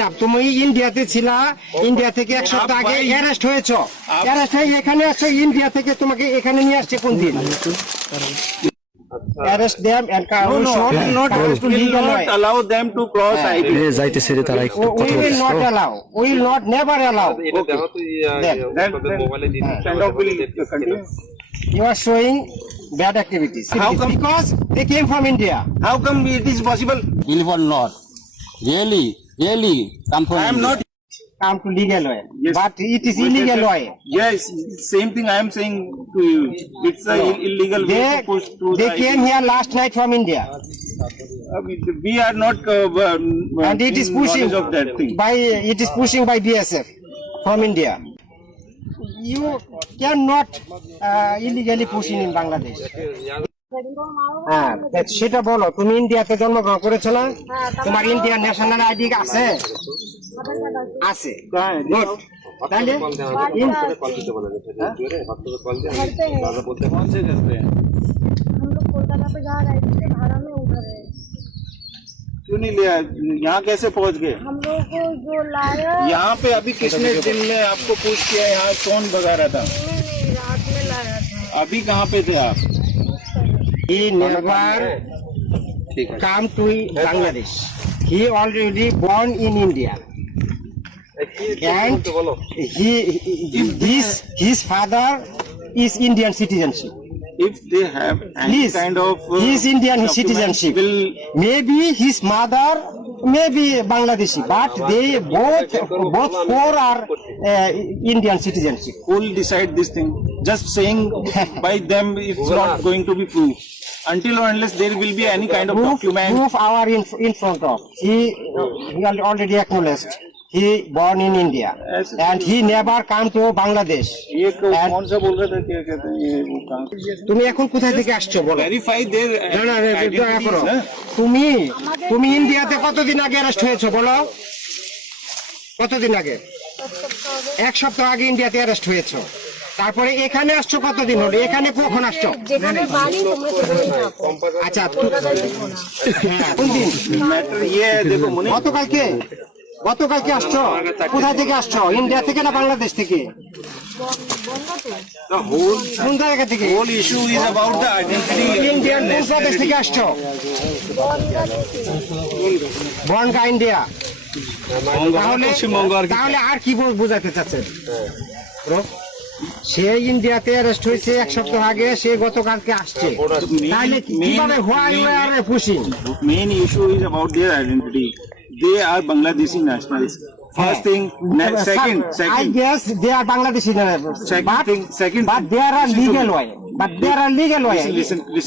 লাভ, তুমি ইন্ডিয়াতে ছিলা, ইন্ডিয়া থেকে এক সপ্তাহ আগে অ্যারেস্ট হয়েছো, অ্যারেস্ট হয়ে এখানে আসছো, ইন্ডিয়া থেকে তোমাকে এখানে নিয়ে আসছে কোন দিন? Arrest them and not allow them to cross ID. যাইতেছে রে তারা একটু we will not allow, we will not never allow. You are showing bad activities. How come? Because they came from India. How come it is possible? Believe or not, really come from I am India. not. Come to legal way, Yes. but it is illegal way. Yes, same thing I am saying to you. It's a illegal way to push through They the came ID. here last night from India, We are not and it is in pushing knowledge of that thing. it is pushing by BSF from India. You cannot illegally push in Bangladesh. হ্যাঁ, সেটা বলো, তুমি ইন্ডিয়াতে জন্মগ্রহণ করেছো না? তোমার Indian national ID আছে? আছে, গুড। তাহলে कौन से करते हैं? हम लोग कोलकाता पे जा रहे थे, भाड़ा में उधर है। क्यों नहीं लिया? यहाँ कैसे पहुँच गए? हम लोग को जो लाया यहाँ पे अभी किसने दिन में आपको पूछ किया? यहाँ कौन भगा रहा था? नहीं, रात में लाया था। अभी कहाँ पे थे आप? he never come to Bangladesh. He already born in India, and his father is Indian citizenship. If they have any Please, kind of he is Indian documents, citizenship. will Maybe his mother may be Bangladeshi, but they both four are Indian citizenship. who will decide this thing? Just saying by them it's not going to be proved. Until or unless there will be any kind of document. Proof our in front of. He already acknowledged. He born in India, and he never come to Bangladesh. ये And- कौन सा बोल रहा था? क्या कहते हैं ये वो कहाँ? তুমি এখন কোথায় থেকে আসছো বলো? Verify their না, না, না, দয়া করো। identities, না? তুমি ইন্ডিয়াতে কতদিন আগে অ্যারেস্ট হয়েছো বলো? কতদিন আগে? এক সপ্তাহ আগে ইন্ডিয়াতে অ্যারেস্ট হয়েছো। তারপরে এখানে আসছো কতদিন হলো? এখানে কখন আসছো? যেখানে বাড়ি তোমরা সেখানেই থাকো। আচ্ছা, কলকাতায় দেখো না। হ্যাঁ, কোন দিন? मैटर ये है, देखो मुनि, গতকালকে আসছো? কোথা থেকে আসছো? ইন্ডিয়া থেকে না বাংলাদেশ থেকে? বঙ্গতে the whole কোন জায়গা থেকে? issue is about the identity. Indian কোন প্রদেশ থেকে আসছো? বনগা, ইন্ডিয়া। তাহলে আর কি বোঝাতে চাচ্ছেন? সে ইন্ডিয়াতে অ্যারেস্ট হয়েছে এক সপ্তাহ আগে, সে গতকালকে আসছে, তাহলে কিভাবে why pushing? Main issue is about their identity. They are Bangladeshi nationals. First thing, second, I guess they are Bangladeshi, second thing, second. but there are legal way. Listen, listen.